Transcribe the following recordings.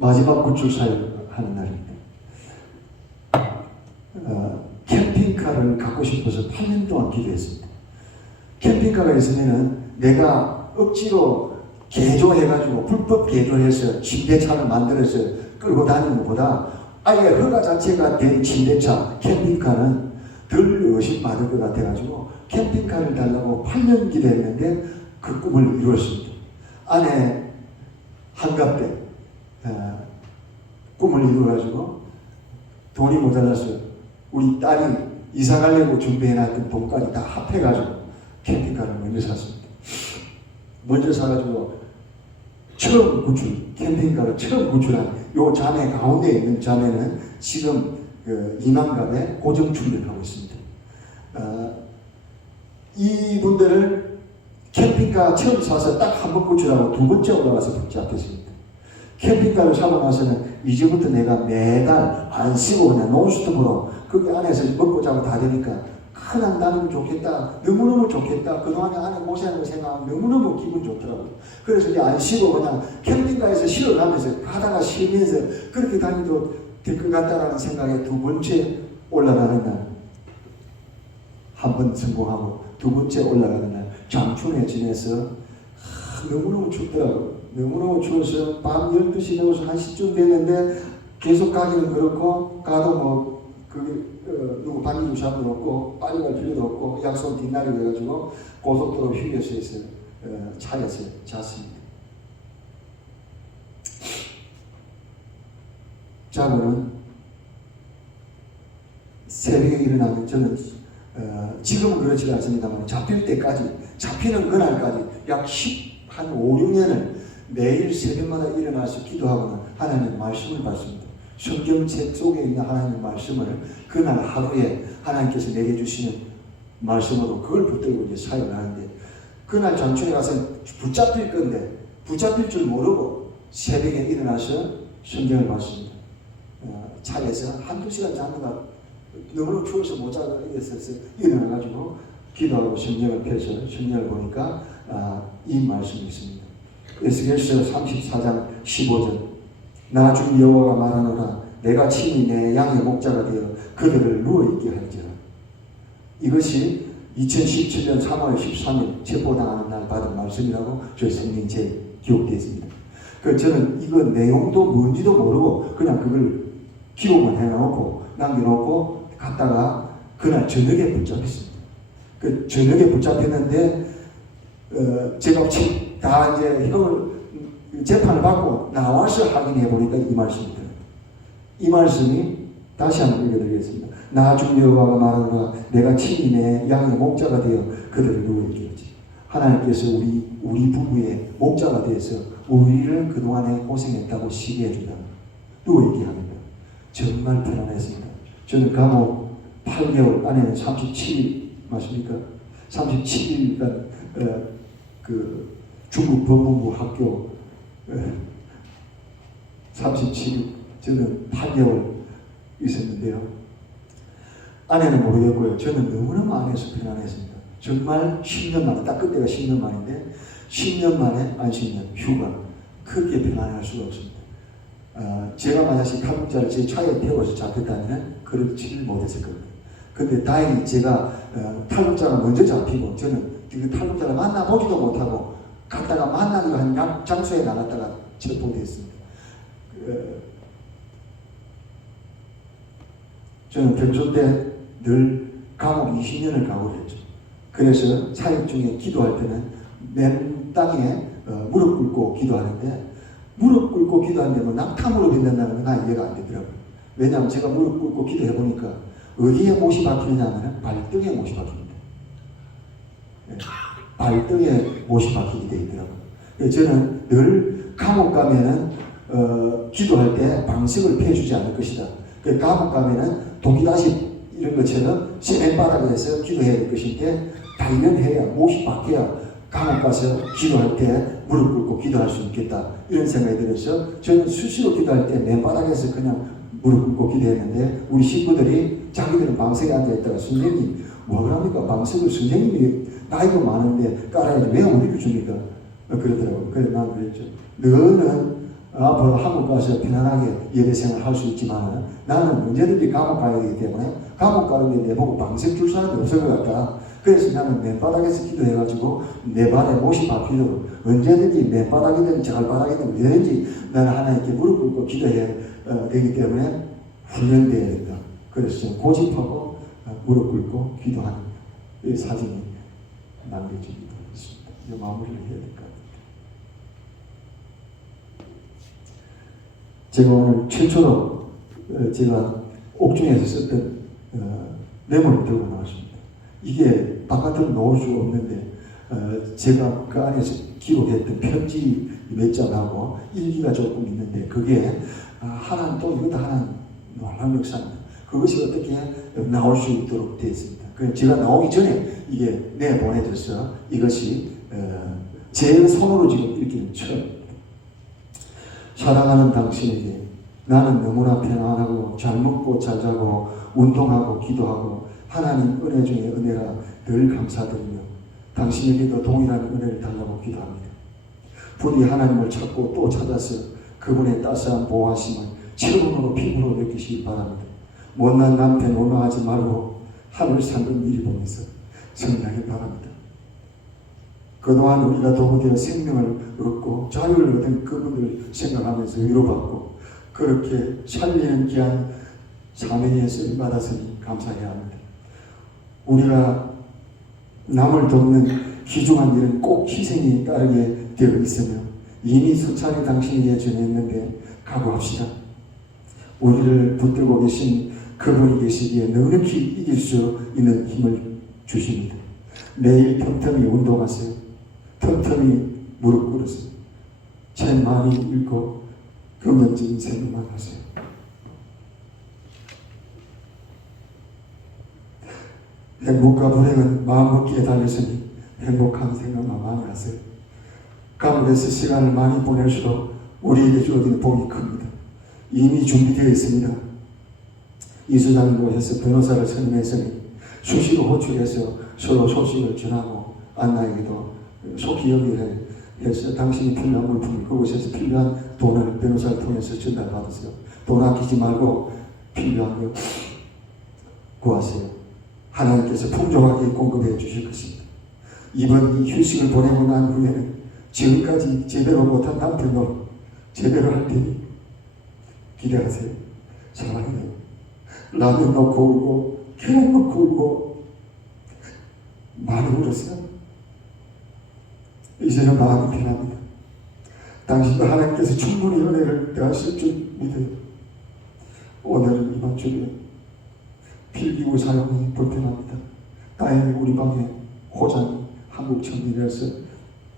마지막 구출 사역하는 날입니다. 캠핑카를 갖고 싶어서 8년 동안 기도했습니다. 캠핑카가 있으면은 내가 억지로 개조해가지고 불법 개조해서 침대차를 만들어서 끌고 다니는 것보다 아예 허가 자체가 된 침대차, 캠핑카는 덜 의심받을 것 같아가지고 캠핑카를 달라고 8년 기도했는데 그 꿈을 이루었습니다. 아내 한갑때 꿈을 이루어가지고 돈이 모자라서 우리 딸이 이사 가려고 준비해놨던 돈까지 다 합해가지고 캠핑카를 먼저 샀습니다. 먼저 사가지고 처음 구출, 캠핑카를 처음 구출한 요 자매 가운데 있는 자매는 지금 이만갑에 고정 출연하고 있습니다. 이분들을 캠핑카 처음 사서 딱 한 번 구출하고 두 번째 올라가서 붙잡혔습니다. 캠핑카를 사고 나서는 이제부터 내가 매달 안 쉬고 그냥 논스톱으로 거기 안에서 먹고 자고 다 되니까 하나 나누면 좋겠다. 너무너무 좋겠다. 그동안에 안에 고생한 거 생각하면 너무너무 기분 좋더라고요. 그래서 이제 안 쉬고 그냥 캠핑카에서 쉬어가면서 가다가 쉬면서 그렇게 다니도 될 것 같다라는 생각에 두 번째 올라가는 날 한 번 성공하고 두 번째 올라가는 날 장춘에 지내서 너무너무 춥더라고요. 너무너무 추워서 밤 12시 넘어서 1시쯤 됐는데 계속 가기는 그렇고 가도 뭐 누구 방귀 주사도 없고 빨리 갈 필요도 없고 약속 뒷날이 돼가지고 고속도로 휴게소에서 차에서 잤습니다. 자고는 새벽에 일어나면 저는 지금은 그렇지 않습니다만 잡힐 때까지 잡히는 그날까지 약 5, 6년을 매일 새벽마다 일어나서 기도하고는 하나님의 말씀을 받습니다. 성경책 속에 있는 하나님의 말씀을 그날 하루에 하나님께서 내게 주시는 말씀으로 그걸 붙들고 이제 사역을 하는데 그날 장춘에 가서 붙잡힐 건데 붙잡힐 줄 모르고 새벽에 일어나서 성경을 봤습니다. 차에서 한두 시간 자다가 너무 추워서 못 자고 있어서 일어나가지고 기도하고 성경을 펴서 성경을 보니까 이 말씀이 있습니다. 에스겔서 34장 15절 나 주 여호와가 말하노라 내가 친히 내 양의 목자가 되어 그들을 누워있게 할지라. 이것이 2017년 3월 13일 체포당하는 날 받은 말씀이라고 저희 성경책에 기록되어 있습니다. 저는 이거 내용도 뭔지도 모르고 그냥 그걸 기록만 해놓고 남겨놓고 갔다가 그날 저녁에 붙잡혔습니다. 저녁에 붙잡혔는데 제가 다 이제 형을 재판을 받고 나와서 확인해 보니까 이 말씀이 들어요. 이 말씀이 다시 한번 읽어드리겠습니다. 나 주 여호와가 말하노라 내가 친히 내 양의 목자가 되어 그들을 누워있게 하지. 하나님께서 우리 부부의 목자가 되어서 우리를 그동안에 고생했다고 쉬게 해준다. 누워있게 합니다. 정말 편안했습니다. 저는 감옥 8개월 안에는 37일 맞습니까? 37일간 중국 법무부 학교 37일 저는 8개월 있었는데요. 아내는 모르겠고요. 저는 너무너무 안에서 편안했습니다. 정말 10년 만에 딱 그때가 10년 만인데 10년 만에 안식년 휴가 그렇게 편안할 수가 없습니다. 제가 만약에 탈북자를 제 차에 태워서 잡혔다면 그렇지를 못했을 겁니다. 근데 다행히 제가 탈북자가 먼저 잡히고 저는 그 탈북자를 만나보지도 못하고 갔다가 만나기로 한 장소에 나갔다가 체포됐습니다. 저는 병소 때 늘 감옥 20년을 각오했죠. 그래서 사역 중에 기도할 때는 맨 땅에 무릎 꿇고 기도하는데 무릎 꿇고 기도하는데 뭐 낙타 무릎이 된다는 건 난 이해가 안 되더라고요. 왜냐하면 제가 무릎 꿇고 기도해 보니까 어디에 못이 박히느냐 하면 발등에 못이 박힙니다. 발등에 못이 박히게 되어 있더라고요. 저는 늘 감옥 가면은 기도할 때 방석을 펴주지 않을 것이다. 감옥 가면은 독이다시 이런 것처럼 시멘바닥에서 기도해야 될 것인데 단련해야 못이 박혀야 감옥 가서 기도할 때 무릎 꿇고 기도할 수 있겠다 이런 생각이 들어서 저는 수시로 기도할 때 맨바닥에서 그냥 무릎 꿇고 기도했는데 우리 식구들이 자기들은 방석에 앉아있다가 선생님 뭐랍니까? 방석을 선생님이 나이도 많은데 깔아야지 왜 우리를 줍니까? 그러더라고요. 그래서 난 그랬죠. 너는 앞으로 한국 가서 편안하게 예배 생활 할 수 있지만 나는 언제든지 감옥 가야 되기 때문에 감옥 가는데 내보고 방석 줄 사람이 없을 것 같다. 그래서 나는 맨바닥에서 기도해가지고 내 발에 못이 밟히도록 언제든지 맨바닥이든 자갈바닥이든 언제든지 나는 하나님께 무릎 꿇고 기도해야 되기 때문에 훈련되어야 된다. 그래서 좀 고집하고 무릎 꿇고 기도하는 이 사진이 남겨지기도 했습니다. 이 마무리를 해야 될 것 같아요. 제가 오늘 최초로 제가 옥중에서 썼던 메모를 들고 나왔습니다. 이게 바깥으로 놓을 수 없는데 제가 그 안에서 기록했던 편지 몇 장하고 일기가 조금 있는데 그게 하나는 또 이것도 하나는 놀라운 역사입니다. 그것이 어떻게 나올 수 있도록 되어 있습니다. 그래서 제가 나오기 전에 이게 내보내져서 이것이 제 손으로 지금 이렇게 처음 사랑하는 당신에게 나는 너무나 평안하고 잘 먹고 잘 자고 운동하고 기도하고 하나님 은혜 중에 은혜라 늘 감사드리며 당신에게도 동일한 은혜를 달라고 기도합니다. 부디 하나님을 찾고 또 찾아서 그분의 따스한 보호하심을 체온으로 피부로 느끼시기 바랍니다. 못난 남편 원망하지 말고 하늘 상금 미리 보면서 성장하기 바랍니다. 그동안 우리가 도구되어 생명을 얻고 자유를 얻은 그분들을 생각하면서 위로받고 그렇게 살리는 귀한 사명의 쓰임 받았으니 감사해야 합니다. 우리가 남을 돕는 귀중한 일은 꼭 희생이 따르게 되어 있으며 이미 수차례 당신에게 전했는데 각오합시다. 우리를 붙들고 계신 그분이 계시기에 넉넉히 이길 수 있는 힘을 주십니다. 매일 틈틈이 운동하세요. 틈틈이 무릎 꿇으세요. 책 많이 읽고 긍정적인 생각만 하세요. 행복과 불행은 마음먹기에 달렸으니 행복한 생각만 많이 하세요. 감옥에서 시간을 많이 보낼수록 우리에게 주어진 복이 큽니다. 이미 준비되어 있습니다. 이수장님도 해서 변호사를 선임했으니 수시로 호출해서 서로 소식을 전하고 안나에게도 속히 여기를 해서 당신이 필요한 물품을 그곳에서 필요한 돈을 변호사를 통해서 전달받으세요. 돈 아끼지 말고 필요한 것 구하세요. 하나님께서 풍족하게 공급해 주실 것입니다. 이번 이 휴식을 보내고 난 후에는 지금까지 제대로 못한 남편으로 제대로 할 테니 기대하세요. 사랑해요. 라면 넣고 울고 계란 넣고 울고 많이 울었어요. 이제는 마음이 편합니다. 당신도 하나님께서 충분히 은혜를 대하실 줄 믿어요. 오늘은 이번 주에 필기구 사용이 불편합니다. 다행히 우리 방에 호장 한국 청년이라서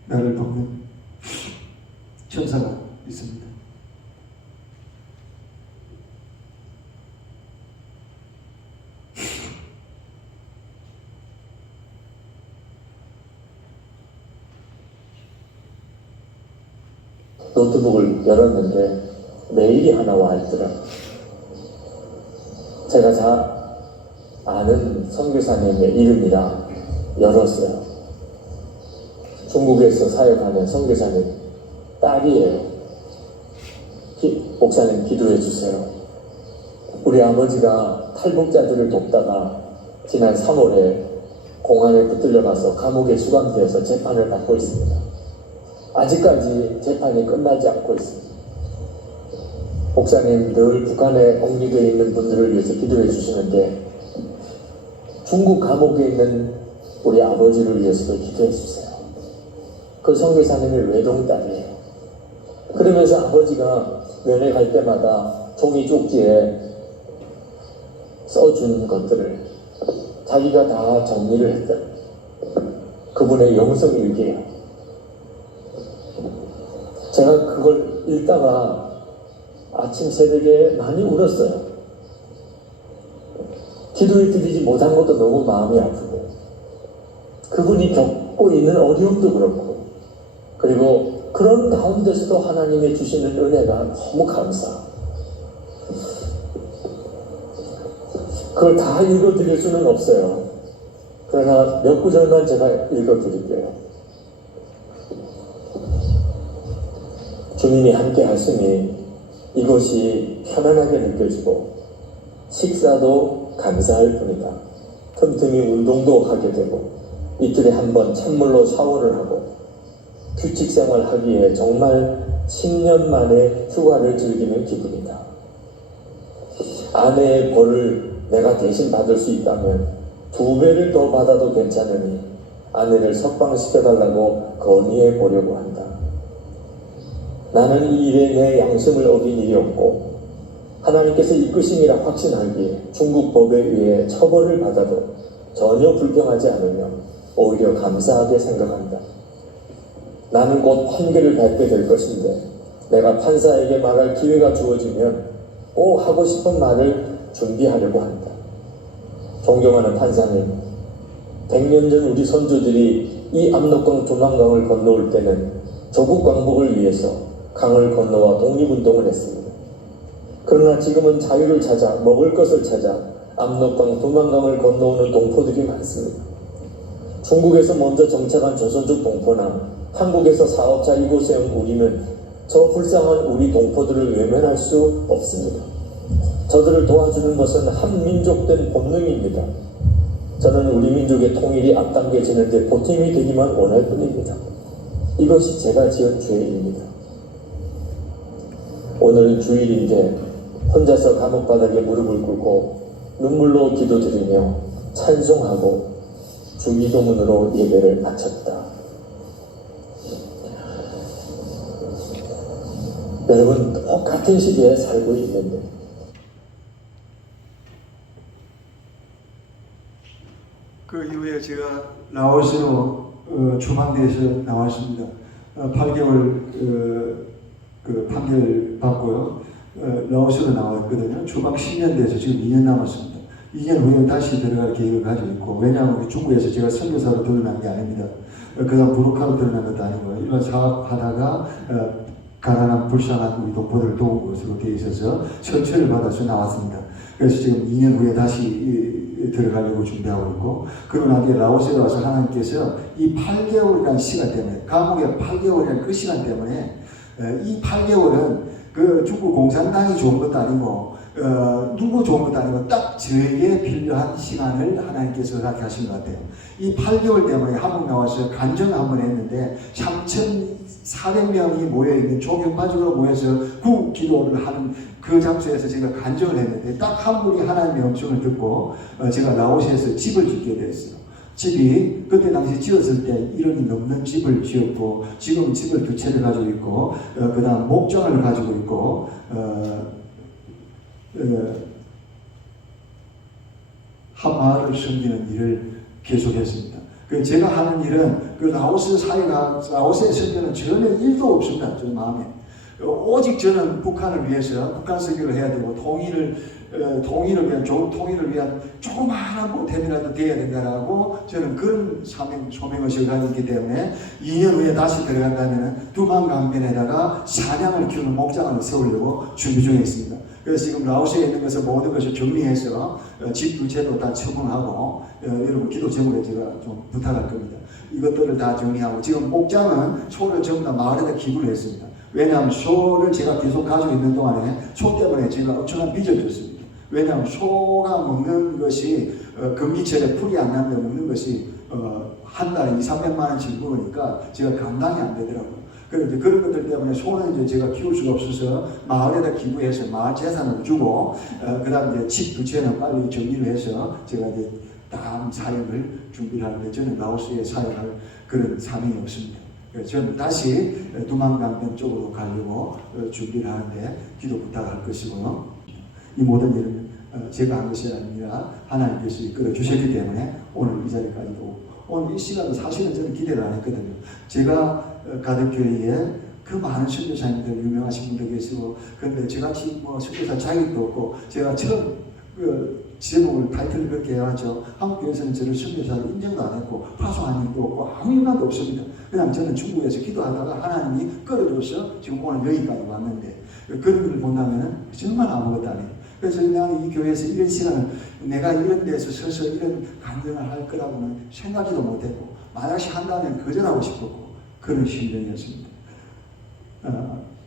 나를 돕는 천사가 있습니다. 노트북을 열었는데 메일이 하나 와 있더라. 제가 잘 아는 선교사님의 이름이라 열었어요. 중국에서 사역하는 선교사님 딸이에요. 목사님 기도해 주세요. 우리 아버지가 탈북자들을 돕다가 지난 3월에 공항에 붙들려가서 감옥에 수감되어서 재판을 받고 있습니다. 아직까지 재판이 끝나지 않고 있습니다. 목사님 늘 북한에 격리되어 있는 분들을 위해서 기도해 주시는데 중국 감옥에 있는 우리 아버지를 위해서도 기도해 주세요. 그 선교사님이 외동딸이에요. 그러면서 아버지가 면회 갈 때마다 종이 쪽지에 써준 것들을 자기가 다 정리를 했던 그분의 영성 일기예요. 제가 그걸 읽다가 아침 새벽에 많이 울었어요. 기도해 드리지 못한 것도 너무 마음이 아프고 그분이 겪고 있는 어려움도 그렇고 그리고 그런 가운데서도 하나님이 주시는 은혜가 너무 감사. 그걸 다 읽어드릴 수는 없어요. 그러나 몇 구절만 제가 읽어드릴게요. 주민이 함께 하시니 이것이 편안하게 느껴지고 식사도 감사할 뿐이다. 틈틈이 운동도 하게 되고 이틀에 한 번 찬물로 샤워를 하고 규칙 생활하기에 정말 10년 만에 휴가를 즐기는 기분이다. 아내의 벌을 내가 대신 받을 수 있다면 2배를 더 받아도 괜찮으니 아내를 석방시켜달라고 건의해 보려고 한다. 나는 이 일에 내 양심을 어긴 일이 없고 하나님께서 이끄심이라 확신하기에 중국 법에 의해 처벌을 받아도 전혀 불평하지 않으며 오히려 감사하게 생각한다. 나는 곧 판결을 받게 될 것인데 내가 판사에게 말할 기회가 주어지면 꼭 하고 싶은 말을 준비하려고 한다. 존경하는 판사님, 100년 전 우리 선조들이 이 압록강 두만강을 건너올 때는 조국 광복을 위해서 강을 건너와 독립운동을 했습니다. 그러나 지금은 자유를 찾아 먹을 것을 찾아 압록강 두만강을 건너오는 동포들이 많습니다. 중국에서 먼저 정착한 조선족 동포나 한국에서 사업자 이곳에 온 우리는 저 불쌍한 우리 동포들을 외면할 수 없습니다. 저들을 도와주는 것은 한민족된 본능입니다. 저는 우리 민족의 통일이 앞당겨지는데 보탬이 되기만 원할 뿐입니다. 이것이 제가 지은 죄입니다. 오늘은 주일인데 혼자서 감옥바닥에 무릎을 꿇고 눈물로 기도드리며 찬송하고 주기도문으로 예배를 마쳤다. 여러분, 똑같은 시기에 살고 있는데 그 이후에 제가 라오스로 주망대에서 나왔습니다. 8개월 그 판결 받고요. 라오스로 나왔거든요. 주방 10년 돼서 지금 2년 남았습니다. 2년 후에 다시 들어갈 계획을 가지고 있고, 왜냐하면 우리 중국에서 제가 선교사로 드러난 게 아닙니다. 그다음 부록하로 드러난 것도 아니고 일반 사업하다가 가난한 불쌍한 우리 동포들을 도운 것으로 되어 있어서 선처를 받아서 나왔습니다. 그래서 지금 2년 후에 다시 들어가려고 준비하고 있고, 그러고 나서 라오스에 와서 하나님께서 이 8개월이라는 시간 때문에, 감옥에 8개월이라는 그 시간 때문에 이 8개월은 그 중국 공산당이 좋은 것도 아니고 누구 좋은 것도 아니고 딱 저에게 필요한 시간을 하나님께서 그렇게 하신 것 같아요. 이 8개월 때문에 한국 나와서 간증을 한번 했는데 3,400명이 모여있는 조경파적으로 모여서 구국 기도를 하는 그 장소에서 제가 간증을 했는데 딱 한 분이 하나님의 음성을 듣고 제가 라오스에서 집을 짓게 됐어요. 집이 그때 당시 지었을 때 1억이 넘는 집을 지었고, 지금 집을 2채를 가지고 있고, 그 다음 목장을 가지고 있고, 한마을을 섬기는 일을 계속했습니다. 제가 하는 일은 그 라오스 사회가, 라오스의 선교는 전혀 일도 없습니다. 저 마음에. 오직 저는 북한을 위해서 북한 선교를 해야 되고 통일을 위한 조그마한 보탬이라도 되어야 된다라고 저는 그런 소명의식을 가지고 있기 때문에 2년 후에 다시 들어간다면 두만강변에다가 사냥을 키우는 목장을 세우려고 준비 중에 있습니다. 그래서 지금 라오스에 있는 것을 모든 것을 정리해서 집 2채도 다 처분하고 여러분 기도 제목에 제가 좀 부탁할 겁니다. 이것들을 다 정리하고, 지금 목장은 소를 전부 다 마을에다 기부를 했습니다. 왜냐하면 소를 제가 계속 가지고 있는 동안에 소 때문에 제가 엄청난 빚을 졌습니다. 왜냐하면 소가 먹는 것이 금기철에 풀이 안 나는데 먹는 것이 한 달에 200~300만 원씩 먹으니까 제가 감당이 안 되더라고요. 그런데 그런 것들 때문에 소는 이제 제가 키울 수가 없어서 마을에다 기부해서 마을 재산을 주고, 그 다음 이제 집 2채는 빨리 정리를 해서 제가 이제 다음 사역을 준비를 하는데, 저는 라오스에 사역할 그런 사명이 없습니다. 저는 다시 두만강변 쪽으로 가려고 준비를 하는데 기도 부탁할 것이고요. 이 모든 일은 제가 한 것이 아니라 하나님께서 이끌어 주셨기 때문에 오늘 이 자리까지도, 오늘 이 시간도 사실은 저는 기대를 안 했거든요. 제가 가덕교회에 그 많은 선교사님들, 유명하신 분들 계시고, 그런데 저같이 뭐 선교사 자격도 없고, 제가 처음 제목을 타이틀을 그렇게 해야죠. 한국교회에서는 저를 선교사로 인정도 안 했고 파송한 일도 없고 아무 일도 없습니다. 그냥 저는 중국에서 기도하다가 하나님이 끌어줘서 지금 오늘 여기까지 왔는데, 그런 일을 본다면 정말 아무것도 아니에요. 그래서 나는 이 교회에서 이런 시간을, 내가 이런 데서 서서 이런 간증을 할 거라고는 생각지도 못했고, 만약에 한다면 거절하고 싶었고 그런 심정이었습니다.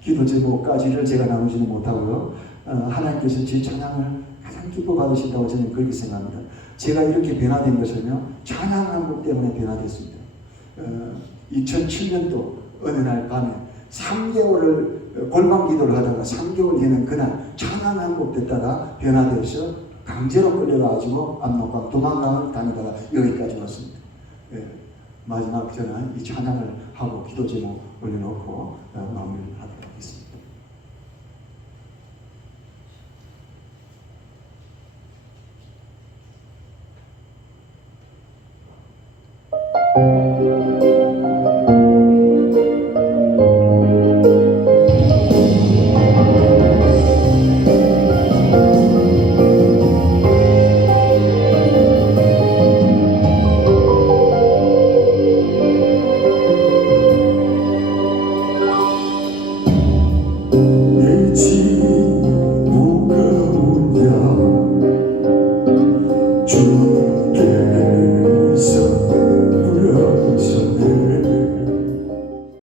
기도 제목까지를 제가 나누지는 못하고요. 하나님께서 제 찬양을 가장 기뻐 받으신다고 저는 그렇게 생각합니다. 제가 이렇게 변화된 것은요, 찬양 한 곡 때문에 변화됐습니다. 2007년도 어느 날 밤에 3개월을 골방 기도를 하다가 3개월 되는 그날 찬양 한 곡 듣다가 변화되어서 강제로 끌려가지고 압록강 도망강을 다니다가 여기까지 왔습니다. 마지막 저는 이 찬양을 하고 기도 제목 올려놓고 마무리를 하도록 하겠습니다.